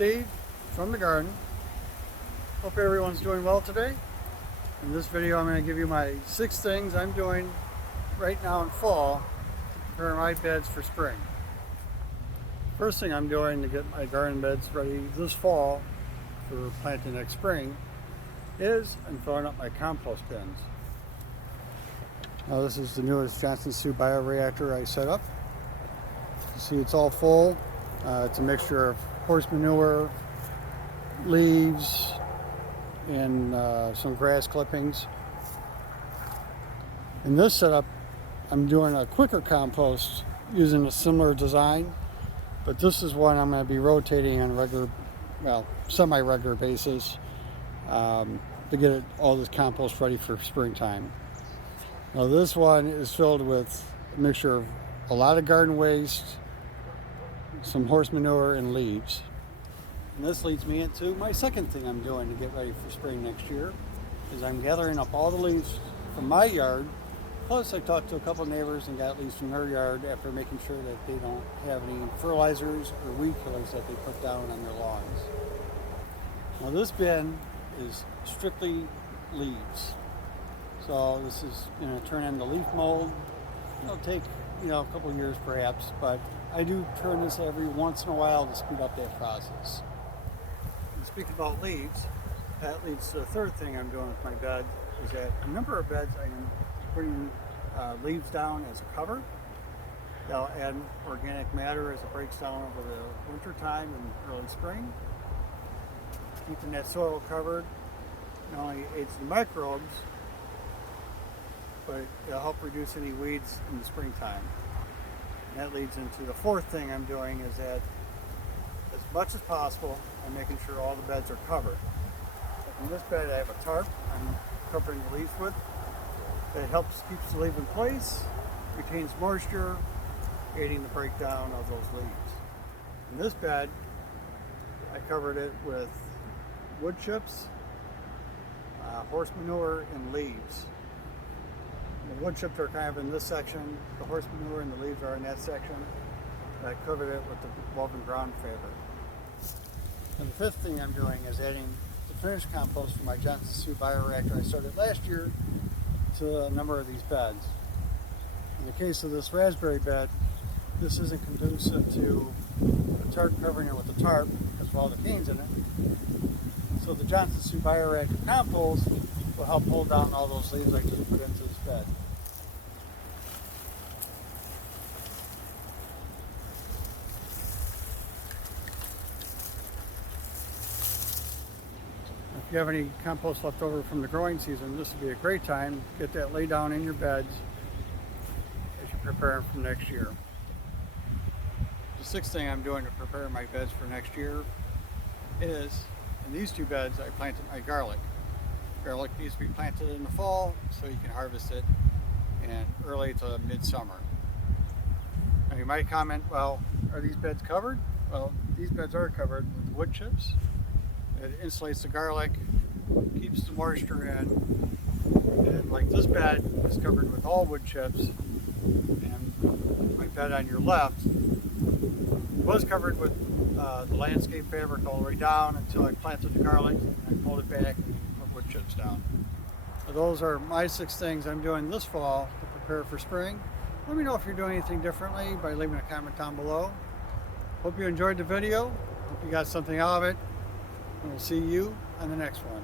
Steve from the garden. Hope everyone's doing well today. In this video I'm going to give you my 6 things I'm doing right now in fall to prepare my beds for spring. First thing I'm doing to get my garden beds ready this fall for planting next spring is I'm filling up my compost bins. Now this is the newest Johnson Sioux bioreactor I set up. You see it's all full. It's a mixture of horse manure, leaves, and some grass clippings. In this setup, I'm doing a quicker compost using a similar design, but this is one I'm going to be rotating on a regular, well, semi-regular basis to get all this compost ready for springtime. Now this one is filled with a mixture of a lot of garden waste, some horse manure, and leaves. And this leads me into my second thing I'm doing to get ready for spring next year, is I'm gathering up all the leaves from my yard. Plus I talked to a couple of neighbors and got leaves from their yard after making sure that they don't have any fertilizers or weed killers that they put down on their lawns. Now this bin is strictly leaves. So this is going to turn into leaf mold. It'll take a couple of years perhaps, but I do turn this every once in a while to speed up that process. And speaking about leaves, that leads to the third thing I'm doing with my bed, is that a number of beds I am putting leaves down as a cover. They'll add organic matter as it breaks down over the winter time and early spring. Keeping that soil covered not only aids the microbes, but it'll help reduce any weeds in the springtime. And that leads into the fourth thing I'm doing, is that as much as possible I'm making sure all the beds are covered. In this bed I have a tarp I'm covering the leaves with that helps keeps the leaf in place, retains moisture, aiding the breakdown of those leaves. In this bed I covered it with wood chips, horse manure, and leaves. The wood chips are kind of in this section, the horse manure and the leaves are in that section. I covered it with the woven ground fabric. And the fifth thing I'm doing is adding the finished compost from my Johnson Sioux bioreactor I started last year to a number of these beds. In the case of this raspberry bed, this isn't conducive to the tarp covering it with the tarp because of all the canes in it. So the Johnson Sioux bioreactor compost will help hold down all those leaves I just put into this bed. If you have any compost left over from the growing season, this would be a great time to get that laid down in your beds as you prepare for next year. The sixth thing I'm doing to prepare my beds for next year is, in these 2 beds I planted my garlic. Garlic needs to be planted in the fall so you can harvest it in early to midsummer. Now you might comment, well, are these beds covered? Well, these beds are covered with wood chips. It insulates the garlic, keeps the moisture in, and like this bed is covered with all wood chips, and my bed on your left was covered with the landscape fabric all the way down until I planted the garlic, and I pulled it back and put wood chips down. So those are my 6 things I'm doing this fall to prepare for spring. Let me know if you're doing anything differently by leaving a comment down below. Hope you enjoyed the video. Hope you got something out of it. And we'll see you on the next one.